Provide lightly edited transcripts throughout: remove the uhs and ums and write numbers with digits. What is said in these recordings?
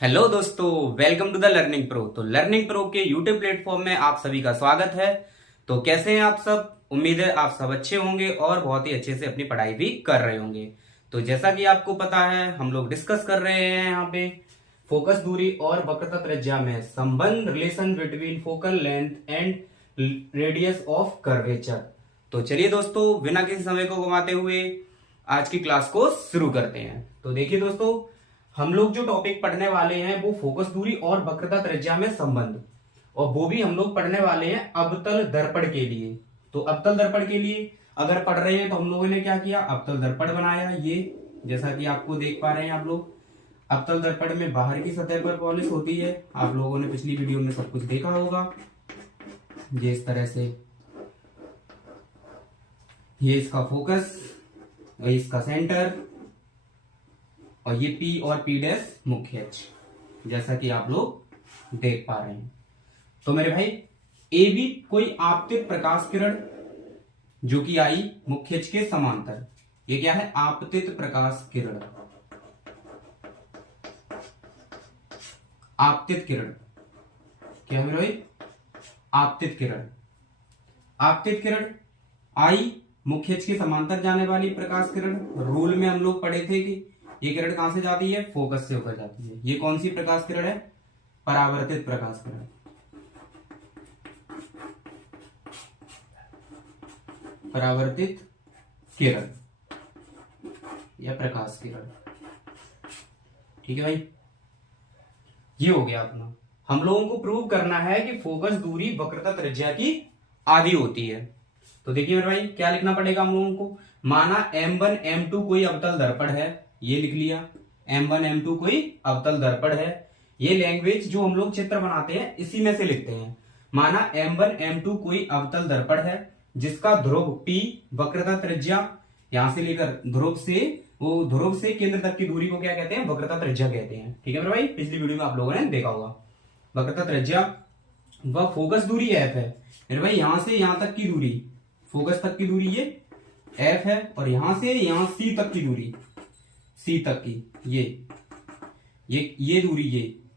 Hello दोस्तों, welcome to the learning pro. तो learning pro के यूट्यूब प्लेटफॉर्म में आप सभी का स्वागत है। तो कैसे हैं आप सब? उम्मीद है आप सब अच्छे होंगे और बहुत ही अच्छे से अपनी पढ़ाई भी कर रहे होंगे। तो जैसा कि आपको पता है, हम लोग डिस्कस कर रहे हैं यहाँ पे फोकस दूरी और वक्रता त्रिज्या में संबंध, relation between focal length and radius of curvature. तो चलिए दोस्तों, बिना किसी समय को गंवाते हुए आज की क्लास को शुरू करते हैं। तो देखिए दोस्तों, हम लोग जो टॉपिक पढ़ने वाले हैं वो फोकस दूरी और वक्रता त्रिज्या में संबंध, और वो भी हम लोग पढ़ने वाले हैं अवतल दर्पण के लिए। तो अवतल दर्पण के लिए अगर पढ़ रहे हैं तो हम लोगों ने क्या किया, अवतल दर्पण बनाया। ये जैसा कि आपको देख पा रहे हैं आप लोग, अवतल दर्पण में बाहर की सतह पर पॉलिश होती है। आप लोगों ने पिछली वीडियो में सब कुछ देखा होगा। ये इस तरह से, ये इसका फोकस, इसका सेंटर, और ये P और P डैश मुख्य अक्ष, जैसा कि आप लोग देख पा रहे हैं। तो मेरे भाई, ए बी कोई आपतित प्रकाश किरण जो कि आई मुख्य अक्ष के समांतर, ये क्या है? आपतित प्रकाश किरण। आपतित किरण क्या है मेरे भाई? आपतित किरण। आपतित किरण आई मुख्य अक्ष के समांतर जाने वाली प्रकाश किरण। रूल में हम लोग पढ़े थे कि ये किरण कहां से जाती है? फोकस से होकर जाती है। ये कौन सी प्रकाश किरण है? परावर्तित प्रकाश किरण। परावर्तित किरण या प्रकाश किरण। ठीक है भाई, ये हो गया अपना। हम लोगों को प्रूव करना है कि फोकस दूरी वक्रता त्रिज्या की आधी होती है। तो देखिए मेरे भाई, क्या लिखना पड़ेगा हम लोगों को? माना M1 M2 कोई अवतल दर्पण है, ये लिख लिया। M1 M2 कोई अवतल दर्पण है। ये लैंग्वेज जो हम लोग चित्र बनाते हैं इसी में से लिखते हैं। माना M1 M2 कोई अवतल दर्पण है जिसका ध्रुव P, वक्रता त्रिज्या यहां से लेकर ध्रुव से केंद्र तक की दूरी को क्या कहते हैं? वक्रता त्रिज्या कहते हैं। ठीक है मेरे भाई, पिछली वीडियो में आप लोगों ने देखा होगा। वक्रता त्रिज्या व फोकस दूरी F है। मेरे भाई, यहां से यहां तक की दूरी, फोकस तक की दूरी ये F है, और यहां से यहां C तक की दूरी, C तक की ये दूरी,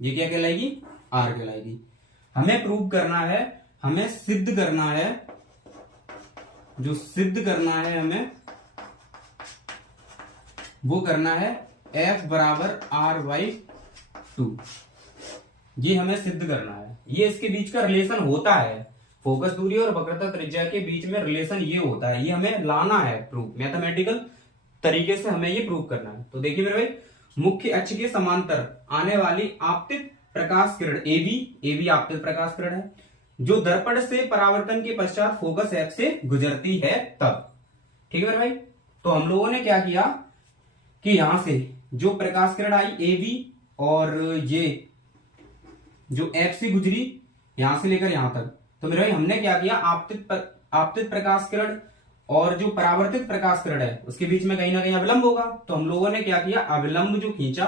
ये क्या कहलाएगी? R कहलाएगी। हमें प्रूव करना है, हमें सिद्ध करना है, जो सिद्ध करना है हमें वो करना है F बराबर R/2। ये हमें सिद्ध करना है। ये इसके बीच का रिलेशन होता है, फोकस दूरी और वक्रता त्रिज्या के बीच में रिलेशन ये होता है। ये हमें लाना है प्रूफ, मैथमेटिकल तरीके से हमें ये प्रूव करना है। तो देखिए मेरे भाई, मुख्य अक्ष के समांतर आने वाली आपतित प्रकाश किरण AB आपतित प्रकाश किरण है, जो दर्पण से परावर्तन के पश्चात फोकस F से गुजरती है तब। ठीक है मेरे भाई, तो हम लोगों ने क्या किया कि यहां से जो प्रकाश किरण आई AB, और ये जो F से गुजरी यहां से लेकर यहां तक, तो मेरे भाई हमने क्या किया, आपतित प्रकाश किरण और जो परावर्तित प्रकाश किरण है उसके बीच में कहीं ना कहीं अविलंब होगा। तो हम लोगों ने क्या किया, अविलंब जो खींचा।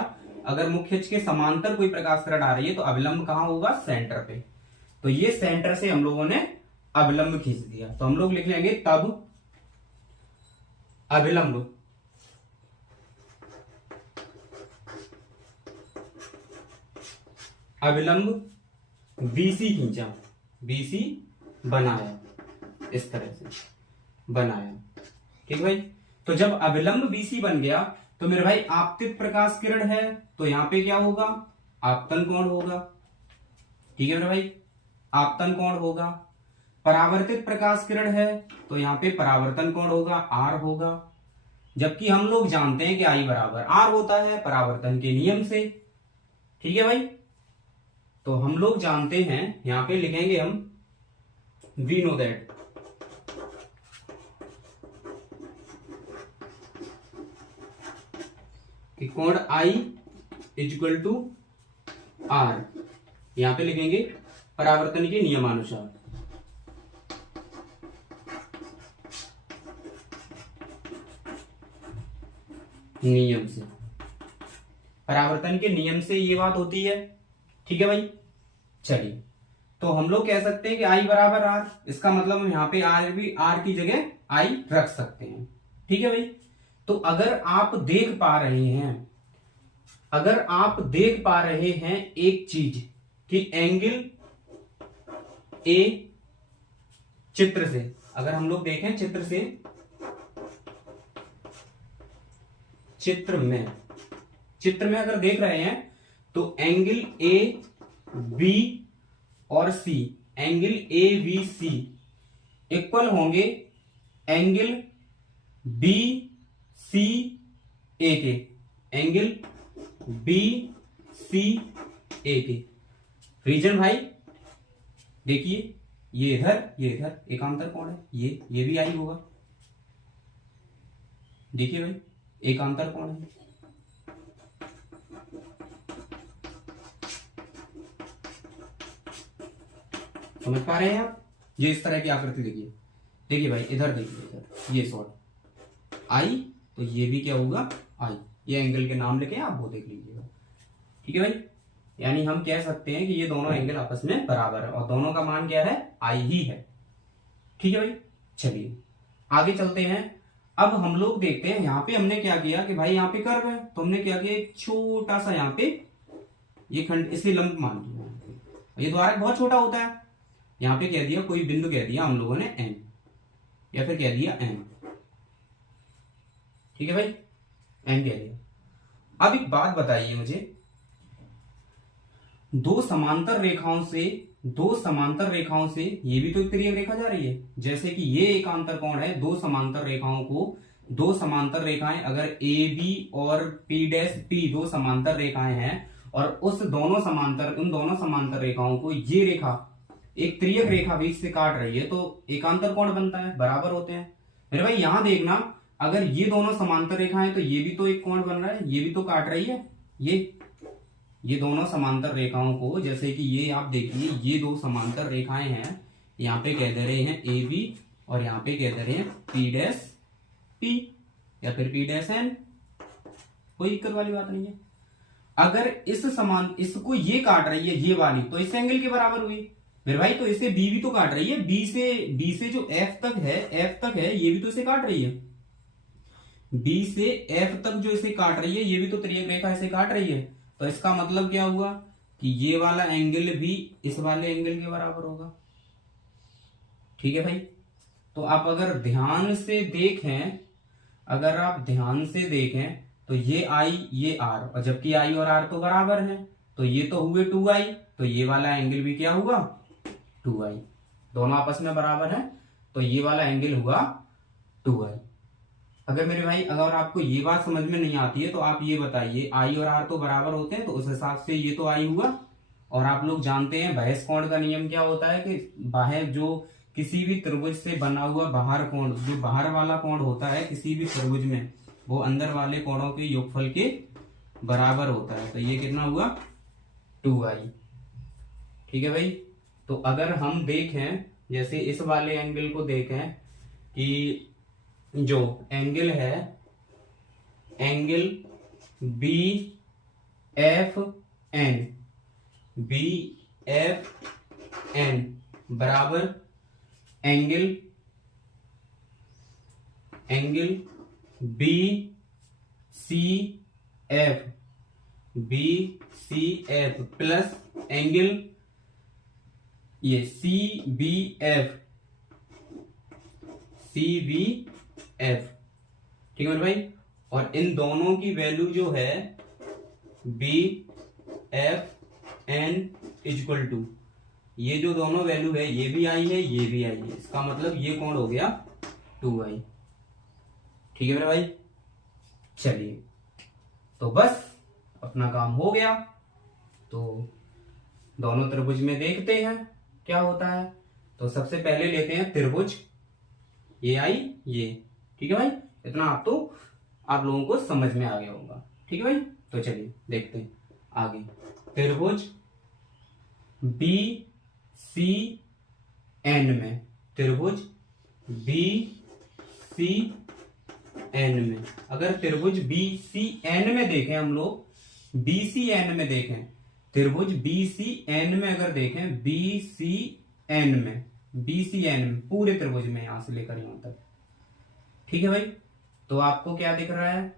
अगर मुख्य अक्ष के समांतर कोई प्रकाश किरण आ रही है तो अविलंब कहां होगा? सेंटर पे। तो ये सेंटर से हम लोगों ने अविलंब खींच दिया। तो हम लोग लिख लेंगे तब अविलंब BC खींचा, BC बनाया, इस तरह से बनाया। ठीक भाई, तो जब अविलंब BC बन गया तो मेरे भाई आपतित प्रकाश किरण है, तो यहां पे क्या होगा? आपतन कोण होगा। ठीक है मेरे भाई, आपतन कोण होगा। परावर्तित प्रकाश किरण है तो यहां पे परावर्तन कोण होगा, R होगा। जबकि हम लोग जानते हैं कि I बराबर R होता है परावर्तन के नियम से। ठीक है भाई, तो हम लोग जानते हैं, यहां पे लिखेंगे हम वी नो दैट कि कोण I इक्वल टू R, यहां पे लिखेंगे परावर्तन के नियमानुसार। नियम से, परावर्तन के नियम से ये बात होती है। ठीक है भाई, चलिए, तो हम लोग कह सकते हैं कि I बराबर R, इसका मतलब हम यहाँ पे R की जगह I रख सकते हैं। ठीक है भाई, तो अगर आप देख पा रहे हैं अगर आप देख पा रहे हैं एक चीज कि एंगल ए चित्र से, अगर हम लोग देखें चित्र से, चित्र में अगर देख रहे हैं तो एंगल ए बी और C, angle A B C equal होंगे एंगल बी सी ए के, एंगल बी सी ए के। रीजन भाई देखिए, ये इधर एकांतर कोण है, ये भी आई होगा। देखिए भाई एकांतर कोण है, समझ पा रहे हैं आप? ये इस तरह की आकृति देखिए भाई, इधर देखिए, इधर ये शॉर्ट आई, तो ये भी क्या होगा आई। ये एंगल के नाम लिखे आप वो देख लीजिएगा, ठीक है भाई। यानी हम कह सकते हैं कि ये दोनों एंगल आपस में बराबर है और दोनों का मान क्या है, आई ही है, ठीक है भाई। चलिए आगे चलते हैं। अब हम लोग देखते हैं, यहाँ पे हमने क्या किया कि भाई यहाँ पे कर्व है, तो हमने क्या किया, एक छोटा सा यहाँ पे ये खंड, इसलिए लंब मान लिया। ये द्वारक बहुत छोटा होता है, यहाँ पे कह दिया कोई बिंदु कह दिया हम लोगों ने एन, या फिर कह दिया एन, ठीक है भाई, एन कह दिया। अब एक बात बताइए मुझे, दो समांतर रेखाओं से ये भी तो एक तिर्यक रेखा जा रही है। जैसे कि ये एकांतर कोण है, दो समांतर रेखाएं अगर ए बी और पी डैश पी दो समांतर रेखाएं हैं और उन दोनों समांतर रेखाओं को ये रेखा एक तिर्यक रेखा बीच से काट रही है, तो एकांतर कोण बनता है, बराबर होते हैं। मेरे भाई यहां देखना, अगर ये दोनों समांतर रेखाएं तो ये भी तो एक कोण बन रहा है, ये भी तो काट रही है। ये दोनों समांतर रेखाओं को, जैसे कि ये आप देखिए, ये दो समांतर रेखाएं हैं, यहाँ पे कह दे रहे हैं ए बी और यहाँ पे कह दे रहे हैं पी डैश पी या फिर पी डैश एन, कोई दिक्कत वाली बात नहीं है। अगर इसको ये काट रही है ये वाली, तो इस एंगल के बराबर हुई मेरे भाई। तो इसे बी भी तो काट रही है, बी से जो एफ तक है ये भी तो इसे काट रही है। बी से एफ तक जो इसे काट रही है ये भी तो तिर्यक रेखा इसे काट रही है। तो इसका मतलब क्या हुआ कि ये वाला एंगल भी इस वाले एंगल के बराबर होगा, ठीक है भाई। तो आप अगर ध्यान से देखें तो ये आई ये आर, और जबकि आई और आर तो बराबर हैं, तो ये तो हुए 2i, तो ये वाला एंगल भी क्या हुआ 2i, दोनों आपस में बराबर हैं, तो ये वाला एंगल हुआ 2i। अगर मेरे भाई अगर आपको ये बात समझ में नहीं आती है तो आप ये बताइए, आई और आर तो बराबर होते हैं, तो उस हिसाब से ये तो आई हुआ। और आप लोग जानते हैं बहस कोण का नियम क्या होता है कि बाहर जो किसी भी त्रिभुज से बना हुआ बाहर कोण, जो बाहर वाला कोण होता है किसी भी त्रिभुज में, वो अंदर वाले कोणों के योगफल के बराबर होता है। तो ये कितना हुआ 2i, ठीक है भाई। तो अगर हम देखें, जैसे इस वाले एंगल को देखें कि जो एंगल है, एंगल बी एफ एन बराबर angle B C F plus angle ये सी बी एफ, ठीक है मेरे भाई। और इन दोनों की वैल्यू जो है B F N equal to, ये जो दोनों वैल्यू है ये भी आई है ये भी आई है, इसका मतलब ये कोण हो गया 2i, ठीक है मेरे भाई। चलिए तो बस अपना काम हो गया। तो दोनों त्रिभुज में देखते हैं क्या होता है। तो सबसे पहले लेते हैं त्रिभुज, ये आई ये, ठीक है भाई। इतना आप लोगों को समझ में आ गया होगा, ठीक है भाई। तो चलिए देखते हैं आगे। त्रिभुज बी सी एन में, त्रिभुज बी सी एन में, अगर त्रिभुज बी सी एन में देखें हम लोग, बी सी एन में देखें, त्रिभुज बी सी एन में अगर देखें, बी सी एन में पूरे त्रिभुज में यहां से लेकर यहां तक, ठीक है भाई। तो आपको क्या दिख रहा है,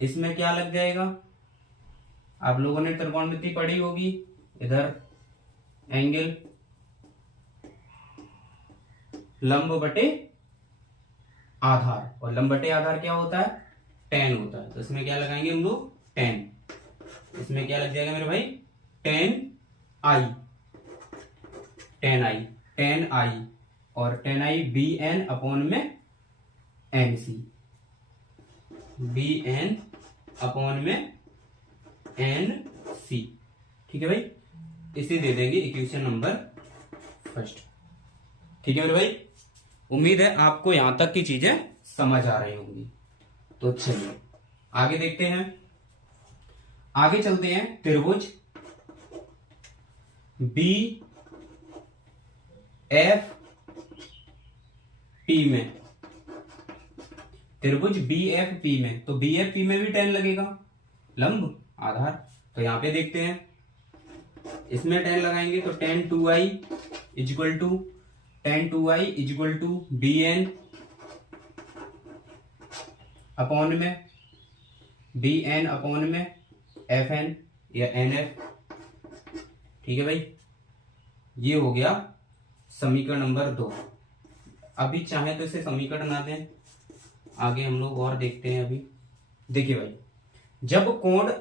इसमें क्या लग जाएगा, आप लोगों ने त्रिकोणमिति पढ़ी होगी, इधर एंगल लंब बटे आधार, और लंब बटे आधार क्या होता है, tan होता है। तो इसमें क्या लगाएंगे हम लोग, tan। इसमें क्या लग जाएगा मेरे भाई, tan i और tan i bn अपॉन में nc, bn अपॉन में nc। ठीक है भाई, इसे दे देंगे इक्वेशन नंबर फर्स्ट। ठीक है मेरे भाई, उम्मीद है आपको यहां तक की चीजें समझ आ रही होंगी। तो चलिए आगे देखते हैं, आगे चलते हैं। त्रिभुज बी एफ पी में, त्रिभुज बी एफ पी में, तो बी एफ पी में भी tan लगेगा, लंब आधार। तो यहां पे देखते हैं, इसमें tan लगाएंगे तो tan 2i equal to bn upon में fn या nf। ठीक है भाई, ये हो गया समीकरण नंबर 2। अभी चाहे तो इसे समीकरण ना दें, आगे हम लोग और देखते हैं। अभी देखिए भाई, जब कोण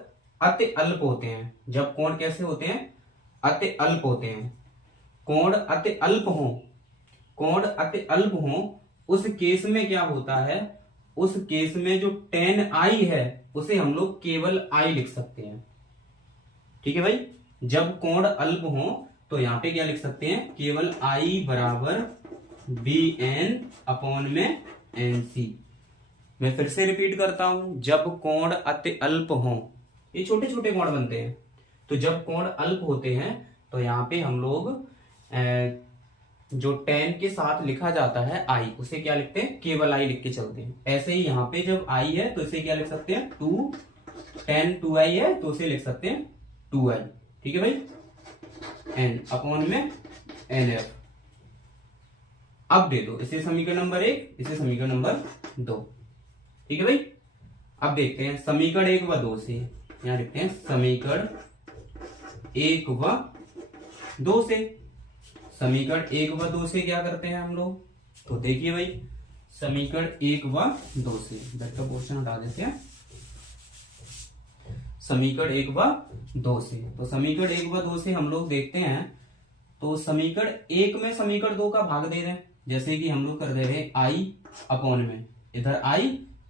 अति अल्प होते हैं, जब कोण कैसे होते हैं, अति अल्प होते हैं, कोण अति अल्प हो, उस केस में क्या होता है, उस केस में जो tan i है उसे हम लोग केवल i लिख सकते हैं। ठीक है भाई, जब कोण अल्प हो तो यहां पे क्या लिख सकते हैं, केवल i बराबर bn अपॉन में nc। मैं फिर से रिपीट करता हूं, जब कोण अति अल्प हो, ये छोटे छोटे कोण बनते हैं, तो जब कोण अल्प होते हैं तो यहां पे हम लोग जो tan के साथ लिखा जाता है i, उसे क्या लिखते हैं, केवल i लिख के चलते हैं। ऐसे ही यहाँ पे जब i है तो इसे क्या लिख सकते हैं, tan 2i है तो उसे लिख सकते हैं 2i। ठीक है भाई, n अपॉन में nf। अब दे दो इसे समीकरण नंबर 1, इसे समीकरण नंबर 2। ठीक है भाई, अब देखते हैं समीकरण 1 व 2 से, यहां लिखते हैं समीकरण 1 व 2 से। समीकरण 1 व 2 से क्या करते हैं हम लोग, तो देखिए भाई, समीकरण 1 व 2 से इधर का पोर्शन हटा देते हैं। समीकरण 1 व 2 से, तो समीकरण 1 व 2 से हम लोग देखते हैं, तो समीकरण 1 में समीकरण 2 का भाग दे रहे हैं, जैसे कि हम लोग कर दे रहे हैं i अपॉन में, इधर i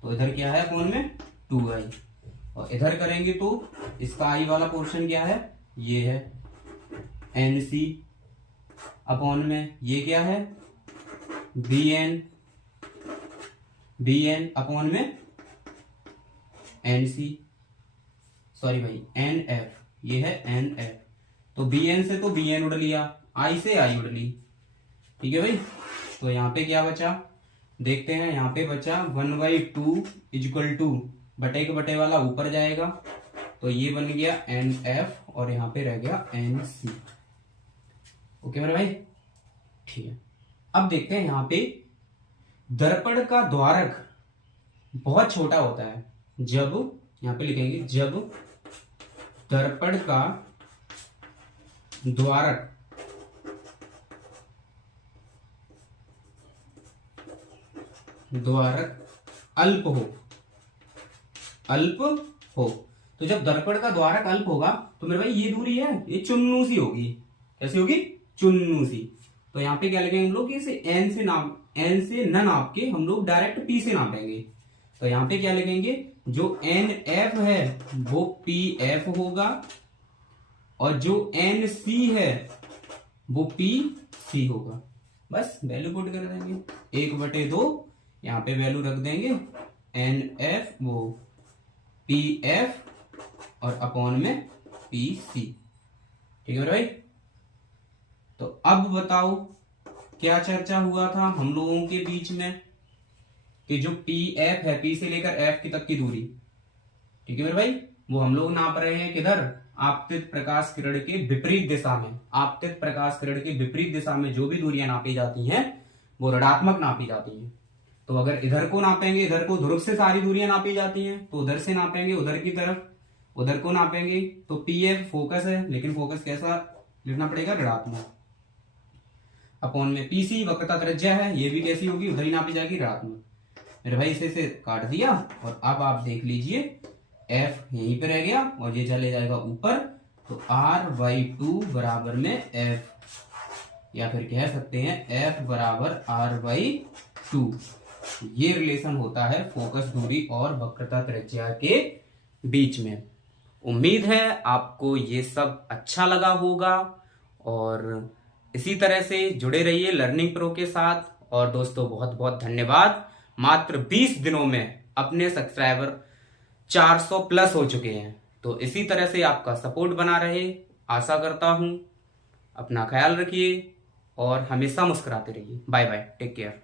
तो इधर क्या है अपॉन में 2i, और इधर करेंगे तो इसका i वाला पोर्शन क्या है, ये है nc अपॉन में, ये क्या है bn अपॉन में nc, सॉरी भाई nf, ये है nf। तो bn से तो bn उड़ लिया, i से i उड़ ली। ठीक है भाई, तो यहाँ पे क्या बचा, देखते हैं, यहाँ पे बचा 1/2 इक्वल टू बटे के बटे वाला ऊपर जाएगा, तो ये बन गया nf और यहाँ पे रह गया nc। ओके मेरे भाई, ठीक है। अब देखते हैं यहाँ पे दर्पण का द्वारक बहुत छोटा होता है, जब यहाँ पे लिखेंगे, जब दर्पण का द्वारक अल्प हो, तो जब दर्पण का द्वारक अल्प होगा तो मेरे भाई ये दूरी है, ये चुन्नू सी होगी, कैसी होगी, चुन्नू सी। तो यहाँ पे क्या लिखेंगे हम लोग, इसे n से न नाप के हम लोग डायरेक्ट p से नापेंगे। तो यहाँ पे क्या लिखेंगे, जो nf है वो pf होगा, और जो nc है वो pc होगा। बस वैल्यू पुट कर देंगे, 1/2 यहाँ पे वैल्यू रख देंगे, nf वो pf और अपॉन में pc। ठीक है भाई, तो अब बताओ क्या चर्चा हुआ था हम लोगों के बीच में, कि जो pf है, p से लेकर f तक की दूरी, ठीक है मेरे भाई, वो हम लोग नाप रहे हैं किधर, आपतित प्रकाश किरण के विपरीत दिशा में। आपतित प्रकाश किरण के विपरीत दिशा में जो भी दूरियां नापी जाती हैं वो ऋणात्मक नापी जाती हैं। तो अगर इधर को नापेंगे, इधर को ध्रुव से सारी दूरियां नापी जाती हैं, तो उधर से नापेंगे उधर की तरफ, उधर को नापेंगे तो पी एफ फोकस है, लेकिन फोकस कैसा लिखना पड़ेगा, ऋणात्मक, अपॉन में पीसी वक्रता त्रिज्या है, ये भी कैसी होगी, उधर ही नापी जाएगी, ऋणात्मक। मेरे भाई इसे काट दिया और अब आप देख लीजिए एफ यहीं पे रह गया और ये चले जाएगा ऊपर, तो r/2 बराबर में एफ, या फिर कह सकते हैं एफ बराबर r/2। ये रिलेशन होता है फोकस दूरी और वक्रता त्रिज्या के बीच में। उम्मीद है आपको ये सब अच्छा लगा होगा और इसी तरह से जुड़े रहिए लर्निंग प्रो के साथ। और दोस्तों बहुत बहुत धन्यवाद, मात्र 20 दिनों में अपने सब्सक्राइबर 400 प्लस हो चुके हैं। तो इसी तरह से आपका सपोर्ट बना रहे, आशा करता हूं। अपना ख्याल रखिए और हमेशा मुस्कुराते रहिए। Bye bye, take care.